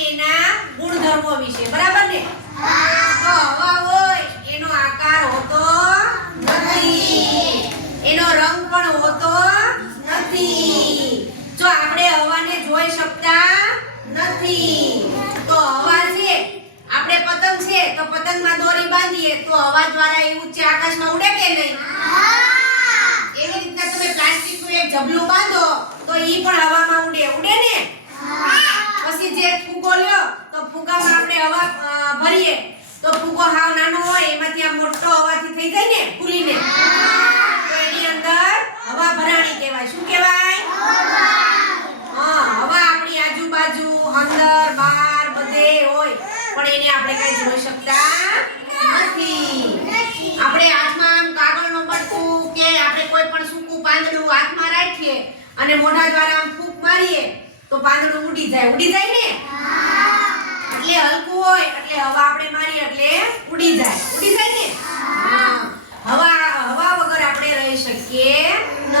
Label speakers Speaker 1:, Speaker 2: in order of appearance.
Speaker 1: ગુણધર્મો વિશે. બરાબર ને? તો હવા હોય એનો આકાર હોતો નથી. એનો રંગ પણ હોતો નથી. જો આપણે હવાને જોઈ શકતા નથી. તો હવા છે. આપણે પતંગ છે તો પતંગમાં દોરી બાંધીએ તો હવા દ્વારા એ ઊંચે આકાશમાં ઉડે કે નહીં? એવી રીતના તમે પ્લાસ્ટિકનું એક જબલું બાંધો તો એ પણ હવામાં ઉડે. ઉડે ને પછી જે ફૂગો લ્યો તો ફૂગામાં આપણે હવા અ, ભરીએ તો ફૂગો હાવ નાનો હોય એમાંથી આ મોટો હવાથી થઈ જાય ને ફૂલીને. તો એની અંદર હવા ભરાણી કહેવાય. શું કહેવાય? હા હવા આપણી આજુબાજુ અંદર બહાર બધે હોય. પણ એને આપણે કઈ જોઈ શકતા નથી. આપણે હાથમાં આમ કાગળનું બટકું કે આપણે કોઈ પણ સૂકું પાંદડું હાથમાં રાખીએ અને મોઢા દ્વારા આમ ફૂંક મારીએ તો પાંદડું ઉડી જાય. ઉડી જાય ને? એટલે હલકું હોય એટલે હવા આપણે મારી એટલે ઉડી જાય. ઉડી જાય ને? હવા હવા વગર આપણે રહી શકીએ ન.